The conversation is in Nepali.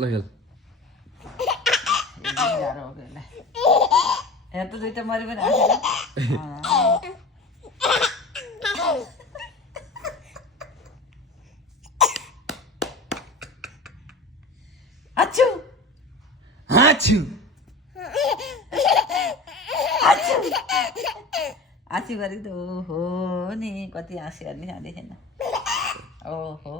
लैगल गाह्रो हो यसलाई यहाँ त दुईटा मरि पनि आएको आछु हाछु आँसी गरेको त ओहो नि कति हाँसी हाल्ने खाँदै थिएन ओहो